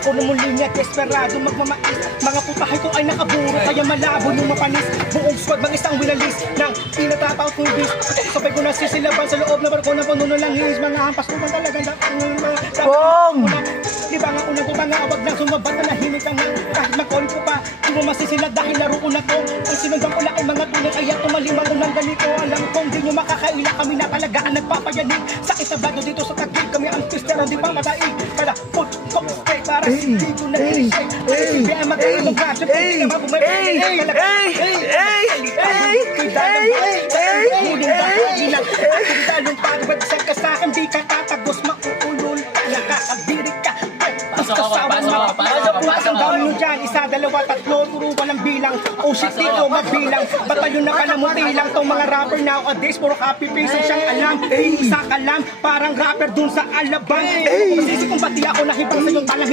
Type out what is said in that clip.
Ako namang linya, desperado magmamais. Mga putahe ko ay nakaburo, kaya malabo yung mapanis. Buong squad, mag-isang winalis ng pinatapaut kong bis. Sabay ko nasisilaban sa loob na barko na puno ng langis. Mga hampas ko man talaga Bong! Di ba nga unang ko ba nga, wag lang sumabat na nahimik ang kahit mag-call ko pa. Di mo masisila dahil laro ko na to. Ang sinundan ko lang ay mga tunay, kaya tumalimang ko ng ganito. Alam kong di nyo makakaila, kami na talaga ang nagpapayanig. Sa itablado dito sa tagig, kami ang twistero, di pa madaig. Kada put, kopstay, para hindi ko na i-shake. Hindi ay magkaroon gadget, hindi na magumay. Talong pagbagsak ka sa akin, di ka tatagos, makukulol ka, nakakadiri ka. Pasok daw nyo dyan, isa, dalawa, tatlo, turo walang bilang. Oh shit, di ko magbilang. Batalyon na pala mo bilang. Tong mga rapper nowadays, puro copy paste ang siyang alam. Isa ka lang, parang rapper dun sa Alabang. Masisi kung pati ako nahibang sa yung talang